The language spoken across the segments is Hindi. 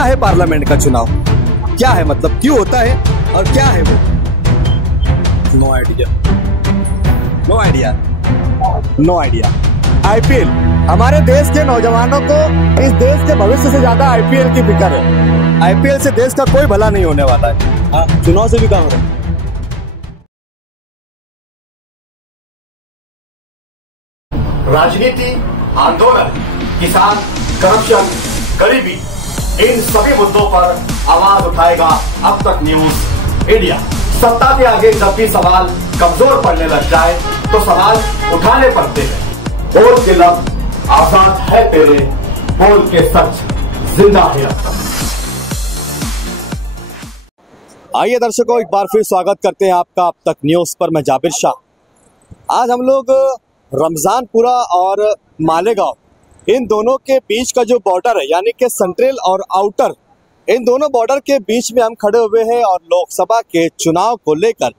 क्या है पार्लियामेंट का चुनाव, क्या है मतलब क्यों होता है और क्या है वो? No idea, no idea, no idea. IPL, हमारे देश के नौजवानों को इस देश के भविष्य से ज्यादा आईपीएल की फिक्र है। आईपीएल से देश का कोई भला नहीं होने वाला है। हाँ, चुनाव से भी काम है। राजनीति, आंदोलन, किसान, करप्शन, गरीबी, इन सभी मुद्दों पर आवाज उठाएगा अब तक न्यूज इंडिया। सत्ता के आगे जब भी सवाल कमजोर पड़ने लग जाए तो सवाल उठाने पड़ते हैं। बोल के लफ्ज आजाद है तेरे, बोल के सच जिंदा है अब तक। आइए दर्शकों, एक बार फिर स्वागत करते हैं आपका अब तक न्यूज पर। मैं जाबिर शाह। आज हम लोग रमजानपुरा और मालेगांव, इन दोनों के बीच का जो बॉर्डर है, यानी कि सेंट्रल और आउटर, इन दोनों बॉर्डर के बीच में हम खड़े हुए हैं और लोकसभा के चुनाव को लेकर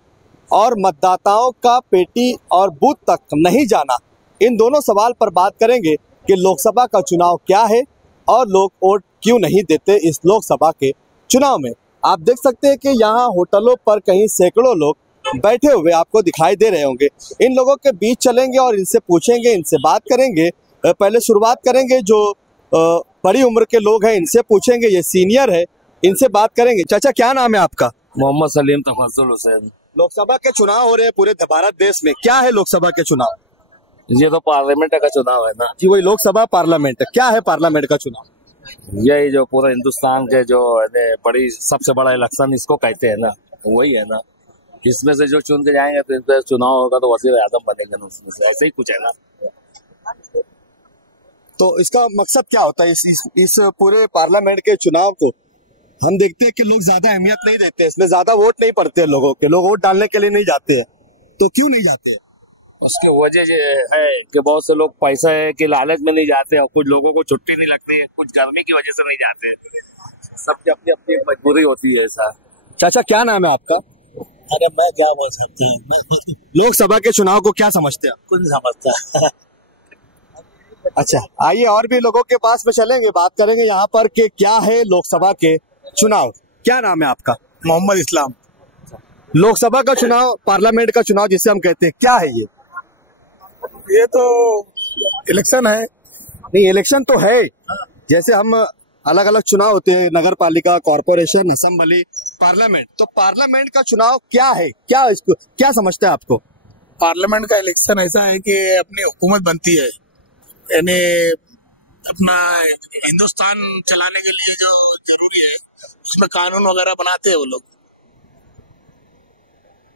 और मतदाताओं का पेटी और बूथ तक नहीं जाना, इन दोनों सवाल पर बात करेंगे कि लोकसभा का चुनाव क्या है और लोग वोट क्यों नहीं देते इस लोकसभा के चुनाव में। आप देख सकते हैं कि यहाँ होटलों पर कहीं सैकड़ों लोग बैठे हुए आपको दिखाई दे रहे होंगे। इन लोगों के बीच चलेंगे और इनसे पूछेंगे, इनसे बात करेंगे। पहले शुरुआत करेंगे जो बड़ी उम्र के लोग हैं, इनसे पूछेंगे। ये सीनियर है, इनसे बात करेंगे। चाचा, क्या नाम है आपका? मोहम्मद सलीम तफज्जुल हुसैन। लोकसभा के चुनाव हो रहे हैं पूरे भारत देश में, क्या है लोकसभा के चुनाव? ये तो पार्लियामेंट का चुनाव है ना जी, वही लोकसभा पार्लियामेंट। क्या है पार्लियामेंट का चुनाव? यही जो पूरा हिंदुस्तान के जो है बड़ी सबसे बड़ा इलेक्शन इसको कहते हैं ना, वही है ना। इसमें से जो चुन के जाएंगे तो इनका चुनाव होगा तो वजीर आजम बनेंगे ना, उसमें से ऐसे ही कुछ है ना। तो इसका मकसद क्या होता है इस पूरे पार्लियामेंट के चुनाव को? हम देखते हैं कि लोग ज्यादा अहमियत नहीं देते, इसमें ज्यादा वोट नहीं पड़ते लोगों के, लोग वोट डालने के लिए नहीं जाते हैं। तो क्यों नहीं जाते? उसकी वजह ये है कि बहुत से लोग पैसा है कि लालच में नहीं जाते, और कुछ लोगों को छुट्टी नहीं लगती है, कुछ गर्मी की वजह से नहीं जाते। सबकी अपनी अपनी मजबूरी होती है ऐसा। चाचा, क्या नाम है आपका? अरे मैं क्या बोल सकते हैं, लोकसभा के चुनाव को क्या समझते हैं? कुछ समझता। अच्छा, आइए और भी लोगों के पास में चलेंगे, बात करेंगे यहाँ पर कि क्या है लोकसभा के चुनाव। क्या नाम है आपका? मोहम्मद इस्लाम। लोकसभा का चुनाव, पार्लियामेंट का चुनाव जिसे हम कहते हैं, क्या है ये? ये तो इलेक्शन है। नहीं, इलेक्शन तो है। जैसे हम अलग अलग चुनाव होते हैं, नगर पालिका, कॉर्पोरेशन, असेंबली, पार्लियामेंट। तो पार्लियामेंट का चुनाव क्या है, क्या इसको क्या समझते हैं आपको? पार्लियामेंट का इलेक्शन ऐसा है कि अपनी हुकूमत बनती है, यानी अपना हिंदुस्तान चलाने के लिए जो जरूरी है उसमें कानून वगैरह बनाते हैं वो लोग।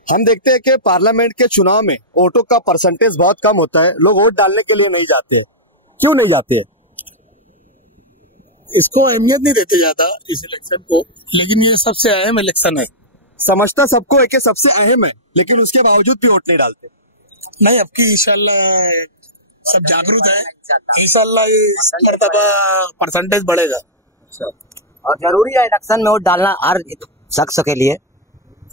हम देखते हैं कि पार्लियामेंट के चुनाव में वोटों का परसेंटेज बहुत कम होता है, लोग वोट डालने के लिए नहीं जाते। क्यों नहीं जाते? इसको अहमियत नहीं देते ज्यादा इस इलेक्शन को, लेकिन ये सबसे अहम इलेक्शन है। समझता सबको है कि सबसे अहम है, लेकिन उसके बावजूद भी वोट नहीं डालते। नहीं, अब की इंशाल्लाह सब जागरूक है, इंशाल्लाह इस मर्तबा परसेंटेज बढ़ेगा। और जरूरी है इलेक्शन में वोट डालना, हर शख्स के लिए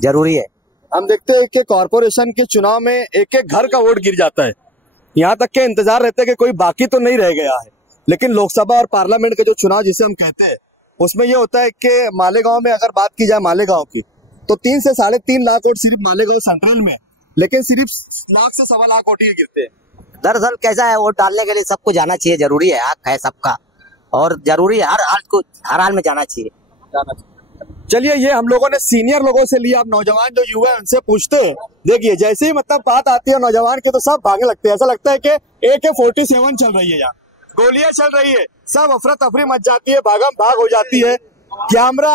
जरूरी है। हम देखते हैं कि कॉर्पोरेशन के चुनाव में एक एक घर का वोट गिर जाता है, यहाँ तक के इंतजार रहता है कि कोई बाकी तो नहीं रह गया है। लेकिन लोकसभा और पार्लियामेंट के जो चुनाव जिसे हम कहते हैं, उसमें ये होता है कि मालेगांव में अगर बात की जाए मालेगांव की, तो 3 से 3.5 लाख वोट सिर्फ मालेगांव सेंट्रल में है, लेकिन सिर्फ 1 लाख से 1.25 लाख वोट ही गिरते हैं। दरअसल कैसा है, वोट डालने के लिए सबको जाना चाहिए, जरूरी है, हक है सबका, और जरूरी है हर हाल में जाना चाहिए। चलिए, ये हम लोगों ने सीनियर लोगों से लिया। अब नौजवान जो युवा है उनसे पूछते हैं। देखिए, जैसे ही मतलब बात आती है नौजवान की तो सब भागने लगते हैं। ऐसा लगता है कि AK-47 चल रही है, यहाँ गोलियां चल रही है, सब अफरा तफरी मच जाती है, भागम भाग हो जाती है। कैमरा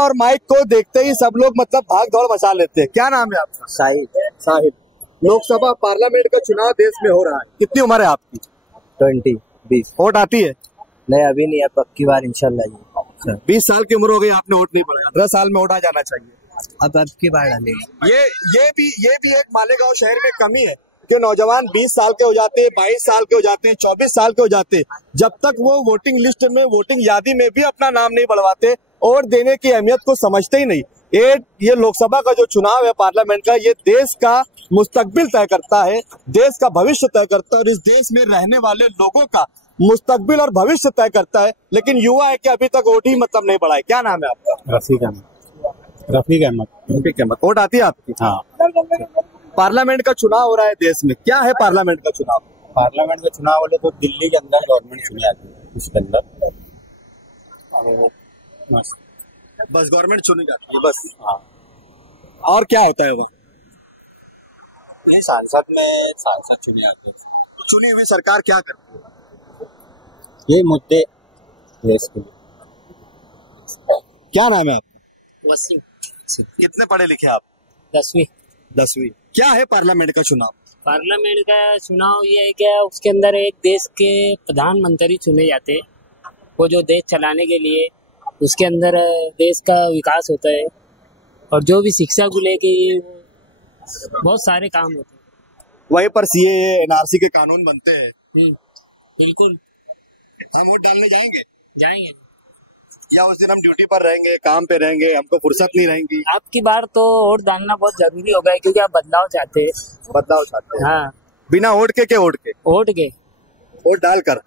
और माइक को देखते ही सब लोग मतलब भाग दौड़ मचा लेते हैं। क्या नाम है आपका? साहिब। लोकसभा पार्लियामेंट का चुनाव देश में हो रहा है, कितनी उम्र है आपकी? 20 वोट आती है? नहीं, अभी नहीं है, पक्की बार इंशाल्लाह। 20 साल की उम्र हो गई, आपने वोट नहीं पड़ा। 18 साल में वोट आ जाना चाहिए। अब की बार डालेंगे। ये भी एक मालेगांव शहर में कमी है कि नौजवान 20 साल के हो जाते हैं, 22 साल के हो जाते हैं, 24 साल के हो जाते हैं, जब तक वो वोटिंग लिस्ट में, वोटिंग यादी में भी अपना नाम नहीं बढ़वाते, वोट देने की अहमियत को समझते ही नहीं। ये लोकसभा का जो चुनाव है पार्लियामेंट का, ये देश का मुस्तकबिल तय करता है, देश का भविष्य तय करता है और इस देश में रहने वाले लोगों का मुस्तकबिल और भविष्य तय करता है, लेकिन युवा है कि अभी तक वोट ही मतलब नहीं बढ़ा है। क्या नाम है आपका? रफीक अहमद। रफीक अहमद। रफीक अहमद। वोट आती है आपकी? हाँ। पार्लियामेंट का चुनाव हो रहा है देश में, क्या है पार्लियामेंट का चुनाव? पार्लियामेंट का चुनाव वाले तो दिल्ली के अंदर गवर्नमेंट चुनी जाती है, उसके अंदर बस गवर्नमेंट चुनी जाती है बस। हाँ। और क्या होता है वहाँ? ये सांसद में सांसद चुने जाते हैं। चुनी हुई सरकार क्या करती है? ये मुद्दे देश के लिए। क्या नाम है आपका? वसीम। कितने पढ़े लिखे आप? 10वीं। 10वीं। क्या है पार्लियामेंट का चुनाव? पार्लियामेंट का चुनाव ये है कि उसके अंदर एक देश के प्रधानमंत्री चुने जाते हैं, वो जो देश चलाने के लिए उसके अंदर देश का विकास होता है, और जो भी शिक्षा को लेके बहुत सारे काम होते हैं। वहीं पर सीएए एनआरसी के कानून बनते हैं। बिल्कुल। हम वोट डालने जाएंगे? जाएंगे। या उस दिन हम ड्यूटी पर रहेंगे, काम पे रहेंगे, हमको फुर्सत नहीं रहेंगी? आपकी बार तो वोट डालना बहुत जरूरी हो गया है, क्योंकि आप बदलाव चाहते हैं। बदलाव चाहते हैं? हाँ। बिना वोट के वोट के? वोट के। वोट डालकर?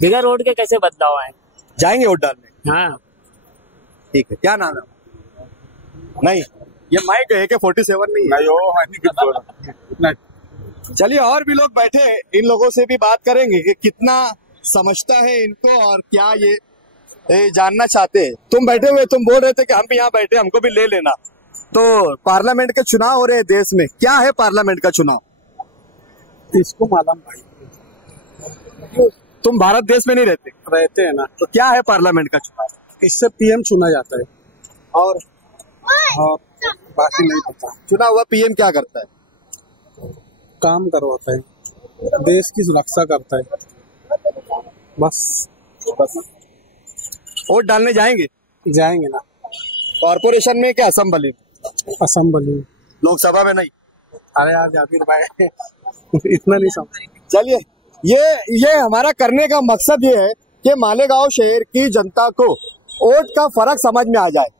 बिगर वोट के कैसे बदलाव आए? जाएंगे वोट डालने? हाँ। ठीक है। क्या नाम है? नहीं, ये माइक है कि 47 नहीं है। चलिए, और भी लोग बैठे, इन लोगों से भी बात करेंगे कि कितना समझता है इनको और क्या ये जानना चाहते हैं। तुम बैठे हुए, तुम बोल रहे थे कि हम भी यहाँ बैठे, हमको भी ले लेना। तो पार्लियामेंट के चुनाव हो रहे हैं देश में, क्या है पार्लियामेंट का चुनाव? इसको मालूम भाई। तुम भारत देश में नहीं रहते? रहते हैं ना। तो क्या है पार्लियामेंट का चुनाव? इससे पीएम चुना जाता है। और बाकी नहीं पता। चुना हुआ पीएम क्या करता है? काम करवाता है, देश की सुरक्षा करता है, बस। वोट डालने जाएंगे? जाएंगे ना। कॉर्पोरेशन में क्या असेंबली? असेंबली। लोकसभा में नहीं? अरे यार जाकिर भाई इतना नहीं समझ। चलिए, ये हमारा करने का मकसद ये है कि मालेगांव शहर की जनता को वोट का फर्क समझ में आ जाए।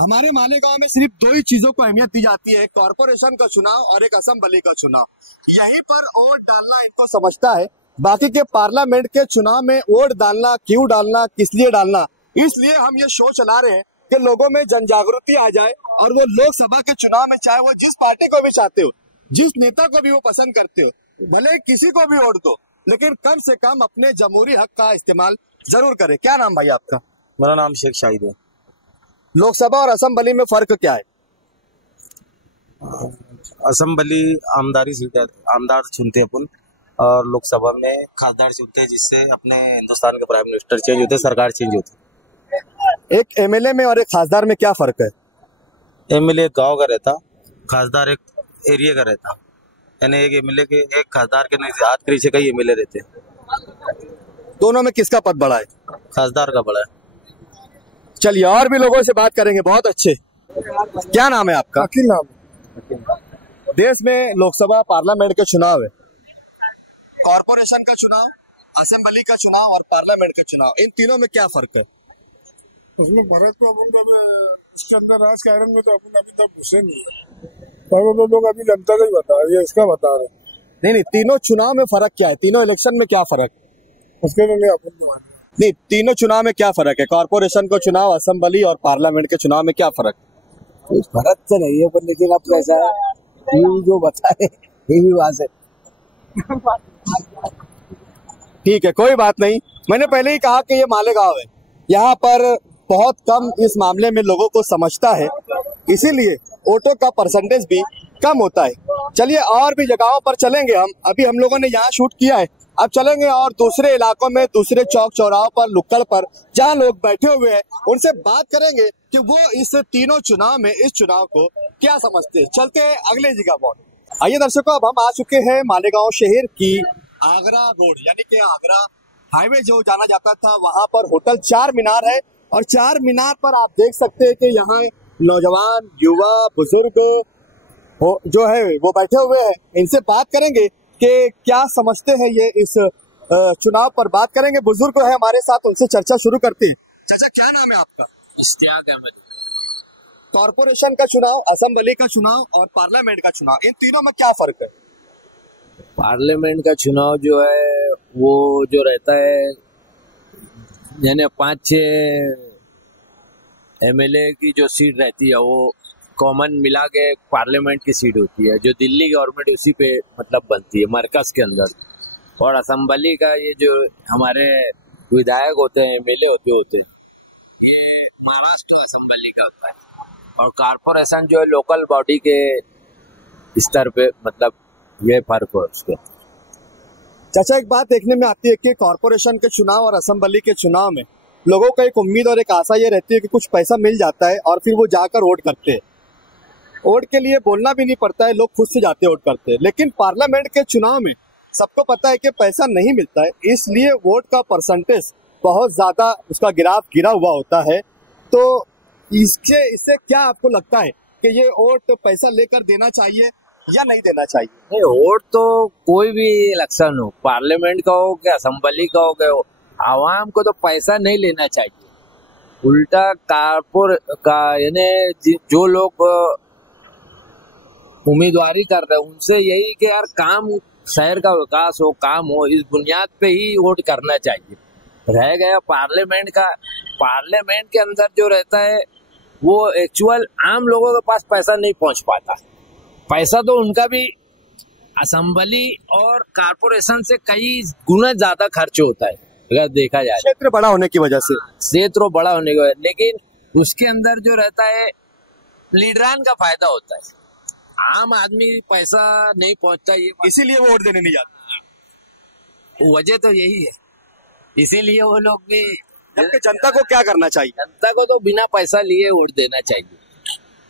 हमारे मालेगांव में सिर्फ दो ही चीजों को अहमियत दी जाती है, कॉर्पोरेशन का चुनाव और एक असेंबली का चुनाव। यहीं पर वोट डालना इनको समझता है। बाकी के पार्लियामेंट के चुनाव में वोट डालना, क्यों डालना, किस लिए डालना, इसलिए हम ये शो चला रहे हैं कि लोगों में जन जागृति आ जाए और वो लोकसभा के चुनाव में चाहे वो जिस पार्टी को भी चाहते हो, जिस नेता को भी वो पसंद करते हो, भले किसी को भी वोट दो, लेकिन कम से कम अपने जमहूरी हक का इस्तेमाल जरूर करें। क्या नाम भाई आपका? मेरा नाम शेख शाहिद है। लोकसभा और असेंबली में फर्क क्या है? असेंबली आमदारी सीट है, आमदार चुनते हैं अपन, और लोकसभा में खासदार चुनते हैं, जिससे अपने हिंदुस्तान के प्राइम मिनिस्टर चेंज होते हैं, सरकार चेंज होती है। एक एमएलए में और एक खासदार में क्या फर्क है? एमएलए गांव का रहता, खासदार एक एरिया का रहता। यानी एक एमएलए के, एक खासदार के हाथ के नीचे कई एमएलए रहते हैं। दोनों में किसका पद बड़ा है? खासदार का बड़ा है। चलिए, और भी लोगों से बात करेंगे। बहुत अच्छे। क्या नाम है आपका? अखिल नाम। देश में लोकसभा पार्लियामेंट के चुनाव है, कॉर्पोरेशन का चुनाव, असेंबली का चुनाव और पार्लियामेंट का चुनाव, इन तीनों में क्या फर्क है? उसमें भारत में अपन इसके अंदर राजकारण में तो अपन अभी तक घुसे नहीं है, पर वो लोग अभी जनता का ही बता रहे, इसका बता रहे। नहीं, तीनों चुनाव में फर्क क्या है? तीनों इलेक्शन में क्या फर्क? उसके लिए अपन नहीं, तीनों चुनाव में क्या फर्क है? कॉर्पोरेशन का चुनाव, असेंबली और पार्लियामेंट के चुनाव में क्या फर्क? फर्क तो नहीं है, पर लेकिन अब कैसा है जो बताए ये भी बात है। ठीक है, कोई बात नहीं। मैंने पहले ही कहा कि ये मालेगांव है, यहाँ पर बहुत कम इस मामले में लोगों को समझता है, इसीलिए वोटों का परसेंटेज भी कम होता है। चलिए, और भी जगहों पर चलेंगे हम। अभी हम लोगों ने यहाँ शूट किया है, अब चलेंगे और दूसरे इलाकों में, दूसरे चौक चौराहों पर, नुक्कड़ पर, जहाँ लोग बैठे हुए हैं, उनसे बात करेंगे कि वो इस तीनों चुनाव में इस चुनाव को क्या समझते हैं। चलते हैं अगले जगह पर। आइए दर्शकों, अब हम आ चुके हैं मालेगांव शहर की आगरा रोड, यानी कि आगरा हाईवे जो जाना जाता था, वहां पर होटल चार मीनार है। और चार मीनार पर आप देख सकते हैं कि यहाँ नौजवान, युवा, बुजुर्ग जो है वो बैठे हुए हैं। इनसे बात करेंगे कि क्या समझते हैं ये इस चुनाव पर। बात करेंगे, बुजुर्ग है हमारे साथ, उनसे चर्चा शुरू करते हैं। चाचा, क्या नाम है आपका? इश्तियाक अहमद। कॉर्पोरेशन का चुनाव, असेंबली का चुनाव और पार्लियामेंट का चुनाव, इन तीनों में क्या फर्क है? पार्लियामेंट का चुनाव जो है वो जो रहता है, यानी 5-6 एमएलए की जो सीट रहती है वो कॉमन मिला के पार्लियामेंट की सीट होती है, जो दिल्ली गवर्नमेंट इसी पे मतलब बनती है मरकज के अंदर। और असेंबली का ये जो हमारे विधायक होते हैं, एमएलए होते हैं, ये महाराष्ट्र असेंबली का होता है। और कारपोरेशन जो है लोकल बॉडी के स्तर पे, मतलब ये फर्क है उसके। चाचा, एक बात देखने में आती है कि कॉर्पोरेशन के चुनाव और असेंबली के चुनाव में लोगों का एक उम्मीद और एक आशा ये रहती है कि कुछ पैसा मिल जाता है और फिर वो जाकर वोट करते हैं। वोट के लिए बोलना भी नहीं पड़ता है, लोग खुद से जाते वोट करते हैं। लेकिन पार्लियामेंट के चुनाव में सबको पता है कि पैसा नहीं मिलता है, इसलिए वोट का परसेंटेज बहुत ज्यादा उसका ग्राफ गिरा हुआ होता है। तो इससे क्या आपको लगता है कि ये वोट पैसा लेकर देना चाहिए या नहीं देना चाहिए? नहीं, वोट तो कोई भी इलेक्शन हो, पार्लियामेंट का हो कि असेंबली का हो, आवाम को तो पैसा नहीं लेना चाहिए। उल्टा यानी जो लोग उम्मीदवारी कर रहे हैं उनसे यही कि यार काम, शहर का विकास हो, काम हो, इस बुनियाद पे ही वोट करना चाहिए। रह गया पार्लियामेंट का, पार्लियामेंट के अंदर जो रहता है वो एक्चुअल आम लोगों के पास पैसा नहीं पहुंच पाता। पैसा तो उनका भी असेंबली और कारपोरेशन से कई गुना ज्यादा खर्च होता है अगर देखा जाए, क्षेत्र बड़ा होने की वजह से। क्षेत्र बड़ा होने की वजह, लेकिन उसके अंदर जो रहता है लीडरान का फायदा होता है, आम आदमी पैसा नहीं पहुंचता, ये इसीलिए वो वोट देने नहीं जाते। वजह तो यही है, इसीलिए वो लोग भी। जबकि जनता को क्या करना चाहिए? जनता को तो बिना पैसा लिए वोट देना चाहिए।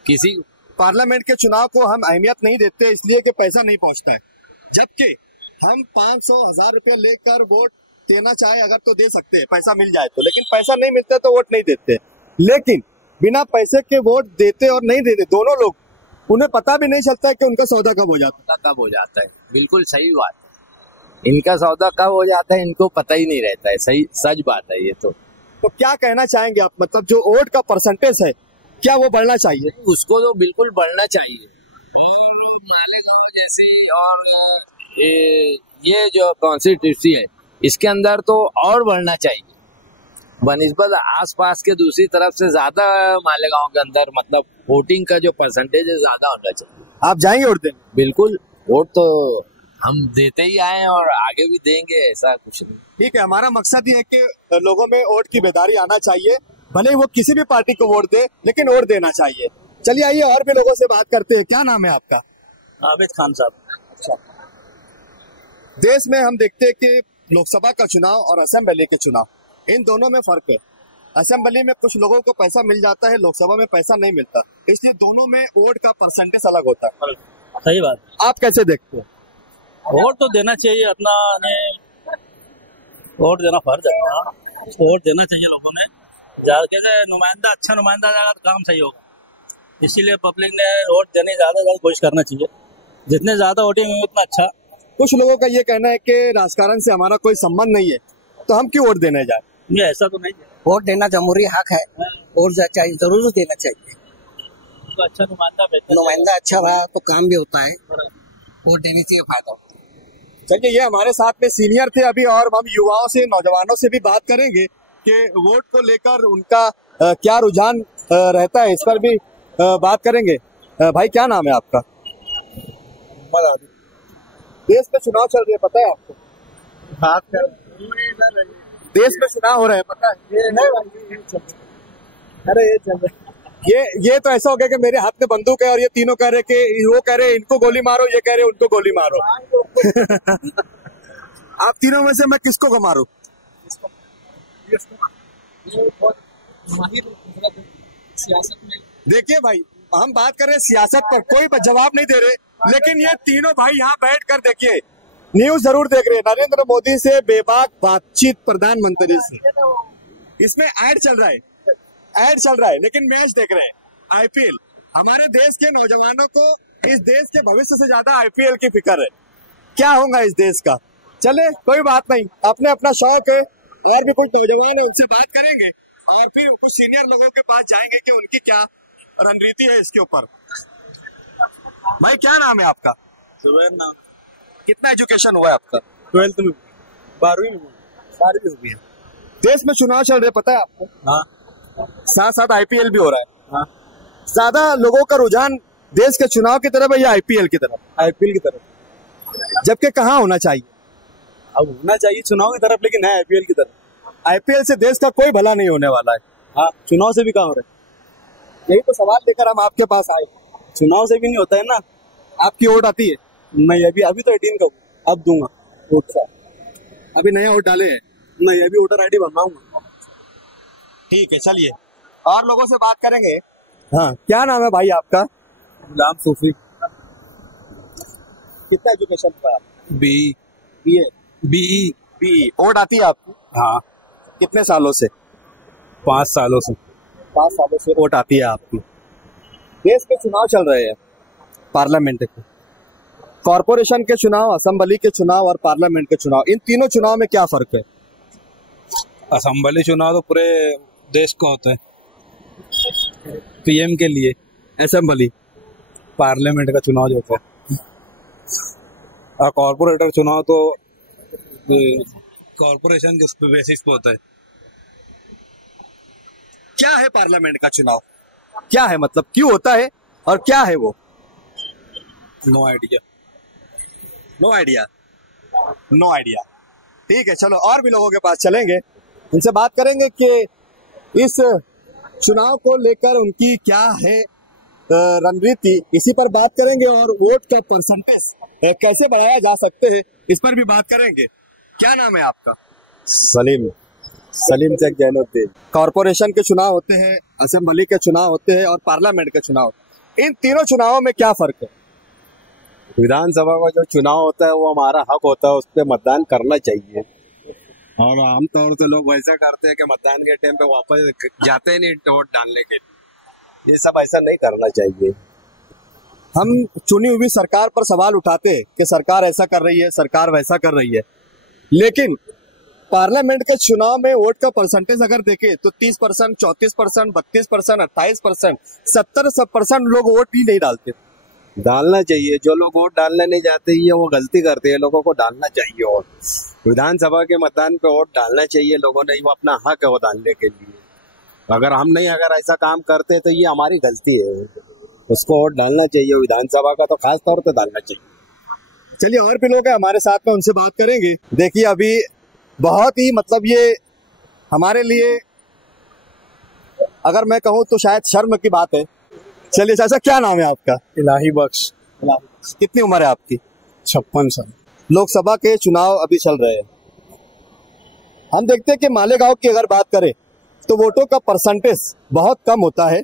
किसी पार्लियामेंट के चुनाव को हम अहमियत नहीं देते इसलिए कि पैसा नहीं पहुंचता है, जबकि हम 500-1000 रुपया लेकर वोट देना चाहे अगर तो दे सकते हैं, पैसा मिल जाए तो। लेकिन पैसा नहीं मिलता तो वोट नहीं देते। लेकिन बिना पैसे के वोट देते और नहीं देते दोनों लोग, उन्हें पता भी नहीं चलता है कि उनका सौदा कब हो जाता है। बिल्कुल सही बात है, इनका सौदा कब हो जाता है इनको पता ही नहीं रहता है। सही, सच बात है ये तो। क्या कहना चाहेंगे आप, मतलब जो वोट का परसेंटेज है क्या वो बढ़ना चाहिए? उसको तो बिल्कुल बढ़ना चाहिए। और मालेगांव जैसे और ये जो कॉन्स्टिट्यूंसी है इसके अंदर तो और बढ़ना चाहिए बनिस्बत आसपास के दूसरी तरफ से, ज्यादा मालेगांव के अंदर मतलब वोटिंग का जो परसेंटेज है ज्यादा होना चाहिए। आप जाएंगे वोट देने? बिल्कुल, वोट तो हम देते ही आए और आगे भी देंगे, ऐसा कुछ नहीं। ठीक है, हमारा मकसद ये है कि लोगों में वोट की बेदारी आना चाहिए, भले ही वो किसी भी पार्टी को वोट दे लेकिन वोट देना चाहिए। चलिए आइए और भी लोगों से बात करते हैं। क्या नाम है आपका? आबिद खान साहब। अच्छा, देश में हम देखते हैं कि लोकसभा का चुनाव और असेंबली के चुनाव, इन दोनों में फर्क है। असेंबली में कुछ लोगों को पैसा मिल जाता है, लोकसभा में पैसा नहीं मिलता, इसलिए दोनों में वोट का परसेंटेज अलग होता है। सही बात। आप कैसे देखते हैं? वोट तो देना चाहिए, अपना वोट देना फर्ज है, वोट देना चाहिए लोगों ने। जैसे नुमाइंदा, अच्छा नुमाइंदा जाएगा तो काम सही होगा, इसीलिए पब्लिक ने वोट देने ज्यादा कोशिश करना चाहिए। जितने ज्यादा वोटिंग होंगे उतना अच्छा। कुछ लोगों का ये कहना है कि राजकारण से हमारा कोई संबंध नहीं है तो हम क्यों वोट देने जाए? ये ऐसा तो नहीं है, वोट देना जमहूरी हक है, वोट चाहिए, जरूर देना चाहिए। तो अच्छा नुमाइंदा अच्छा रहा तो काम भी होता है, वोट देने से फायदा होता है। चलिए, ये हमारे साथ में सीनियर थे अभी, और हम युवाओं से, नौजवानों से भी बात करेंगे कि वोट को लेकर उनका क्या रुझान रहता है, इस पर भी बात करेंगे। भाई क्या नाम है आपका? देश में चुनाव चल रहे हैं, पता है आपको? देश में चुनाव हो रहे हैं, पता है? अरे ये चल रहा है, ये तो ऐसा हो गया कि मेरे हाथ में बंदूक है और ये तीनों कह रहे कि वो कह रहे इनको गोली मारो, ये कह रहे उनको गोली मारो। आप तीनों में से मैं किसको को मारूं? देखिए भाई, हम बात कर रहे हैं सियासत पर, कोई जवाब नहीं दे रहे, लेकिन ये तीनों भाई यहाँ बैठ कर देखिए, न्यूज जरूर देख रहे हैं। नरेंद्र मोदी से बेबाक बातचीत प्रधानमंत्री से, इसमें ऐड चल रहा है, लेकिन मैच देख रहे हैं, आईपीएल। हमारे देश के नौजवानों को इस देश के भविष्य से ज्यादा आईपीएल की फिक्र है, क्या होगा इस देश का। चले, कोई बात नहीं, अपने अपना शौक है। और भी कुछ नौजवान है, उनसे बात करेंगे और फिर कुछ सीनियर लोगों के पास जाएंगे कि उनकी क्या रणनीति है इसके ऊपर। भाई क्या नाम है आपका? जुबैर नाम। कितना एजुकेशन हुआ है आपका? 12th में, 12वीं में। 12वीं हो गई है। देश में चुनाव चल रहे, पता है आपको? हाँ साथ साथ आईपीएल भी हो रहा है। हाँ, ज्यादा लोगों का रुझान देश के चुनाव की तरफ है या आईपीएल की तरफ? आईपीएल की तरफ। जबकि कहाँ होना चाहिए? अब होना चाहिए चुनाव की तरफ, लेकिन है आईपीएल की तरफ। आईपीएल से देश का कोई भला नहीं होने वाला है। हाँ, चुनाव से भी कहाँ हो रहा है? यही तो सवाल लेकर हम आपके पास आए। चुनाव से भी नहीं होता है ना। आपकी वोट आती है? नहीं, अभी तो 18 का हूँ, अब दूंगा वोट का। अभी नया वोट डाले हैं? नहीं, अभी वोटर आईडी बनवाऊंगा। ठीक है, चलिए और लोगों से बात करेंगे। हाँ, क्या नाम है भाई आपका? गुलाम सूफी। कितना एजुकेशन था? बीई। बीई। वोट आती है आपकी? हाँ। कितने सालों से? 5 सालों से। 5 सालों से वोट आती है आपकी। देश के चुनाव चल रहे हैं, पार्लियामेंट के, कॉर्पोरेशन के चुनाव, असेंबली के चुनाव और पार्लियामेंट के चुनाव। इन तीनों चुनाव में क्या फर्क है? असेंबली चुनाव तो पूरे देश को होता है, पीएम के लिए। असेंबली, पार्लियामेंट का चुनाव जो होता है, और कॉर्पोरेटर चुनाव तो कॉर्पोरेशन के बेसिस पे होता है। क्या है पार्लियामेंट का चुनाव? क्या है, मतलब क्यों होता है और क्या है वो? No idea. No idea. ठीक है, चलो और भी लोगों के पास चलेंगे, उनसे बात करेंगे कि इस चुनाव को लेकर उनकी क्या है रणनीति, इसी पर बात करेंगे। और वोट का परसेंटेज कैसे बढ़ाया जा सकते हैं, इस पर भी बात करेंगे। क्या नाम है आपका? सलीम शेख जैनुद्दीन। कॉर्पोरेशन के चुनाव होते हैं, असेंबली के चुनाव होते हैं और पार्लियामेंट के चुनाव। इन तीनों चुनावों में क्या फर्क है? विधानसभा का जो चुनाव होता है वो हमारा हक होता है, उस पर मतदान करना चाहिए। और आमतौर से लोग वैसा करते हैं कि मतदान के टाइम पे वापस जाते ही नहीं वोट डालने के लिए। ये सब ऐसा नहीं करना चाहिए। हम चुनी हुई सरकार पर सवाल उठाते हैं कि सरकार ऐसा कर रही है, सरकार वैसा कर रही है, लेकिन पार्लियामेंट के चुनाव में वोट का परसेंटेज अगर देखें तो 30%, 34%, 32%, 28%, 70% लोग वोट ही नहीं डालते। डालना चाहिए। जो लोग वोट डालने नहीं जाते ये वो गलती करते हैं, लोगों को डालना चाहिए। और विधानसभा के मतदान पे वोट डालना चाहिए लोगों ने, वो अपना हक है वो डालने के लिए। अगर ऐसा काम करते तो ये हमारी गलती है, उसको वोट डालना चाहिए। विधानसभा का तो खास तौर पे डालना चाहिए। चलिए और भी लोग हैं हमारे साथ में, उनसे बात करेंगे। देखिए अभी बहुत ही मतलब ये हमारे लिए अगर मैं कहूँ तो शायद शर्म की बात है। चलिए चाचा, क्या नाम है आपका? इलाही बख्श। कितनी उम्र है आपकी? 56 साल। लोकसभा के चुनाव अभी चल रहे हैं। हम देखते हैं कि मालेगांव की अगर बात करें तो वोटों का परसेंटेज बहुत कम होता है,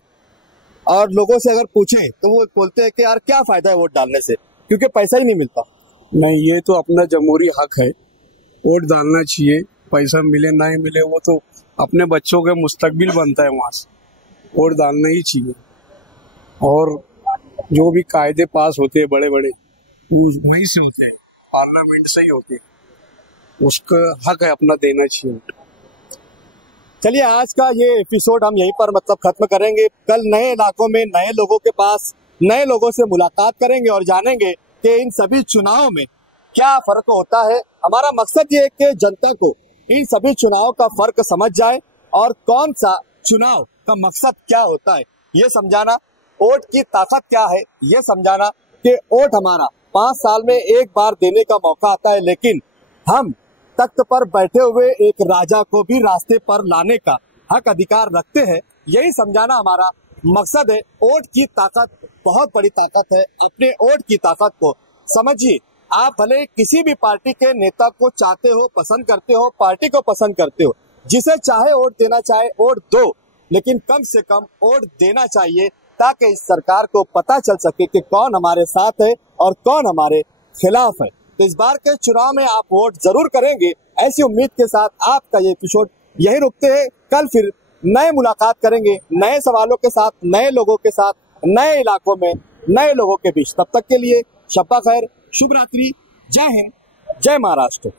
और लोगों से अगर पूछें तो वो बोलते हैं कि यार क्या फायदा है वोट डालने से, क्योंकि पैसा ही नहीं मिलता। नहीं, ये तो अपना जमहूरी हक है, वोट डालना चाहिए। पैसा मिले ना ही मिले, वो तो अपने बच्चों के मुस्तकबिल बनता है, वहां से वोट डालना ही चाहिए। और जो भी कायदे पास होते हैं बड़े बड़े, वहीं से होते हैं, पार्लियामेंट से ही होते हैं। उसका हक है अपना, देना चाहिए। चलिए आज का ये एपिसोड हम यहीं पर मतलब खत्म करेंगे। कल नए इलाकों में नए लोगों के पास नए लोगों से मुलाकात करेंगे और जानेंगे कि इन सभी चुनावों में क्या फर्क होता है। हमारा मकसद ये है कि जनता को इन सभी चुनाव का फर्क समझ जाए और कौन सा चुनाव का मकसद क्या होता है ये समझाना, वोट की ताकत क्या है ये समझाना, कि वोट हमारा 5 साल में एक बार देने का मौका आता है, लेकिन हम तख्त पर बैठे हुए एक राजा को भी रास्ते पर लाने का हक अधिकार रखते हैं। यही समझाना हमारा मकसद है। वोट की ताकत बहुत बड़ी ताकत है, अपने वोट की ताकत को समझिए। आप भले किसी भी पार्टी के नेता को चाहते हो, पसंद करते हो, पार्टी को पसंद करते हो, जिसे चाहे वोट देना चाहे वोट दो, लेकिन कम से कम वोट देना चाहिए ताकि इस सरकार को पता चल सके कि कौन हमारे साथ है और कौन हमारे खिलाफ है। तो इस बार के चुनाव में आप वोट जरूर करेंगे, ऐसी उम्मीद के साथ आज का ये एपिसोड यहीं रुकते हैं। कल फिर नए मुलाकात करेंगे, नए सवालों के साथ, नए लोगों के साथ, नए इलाकों में नए लोगों के बीच। तब तक के लिए शब्बा खैर, शुभ रात्रि, जय हिंद, जय महाराष्ट्र।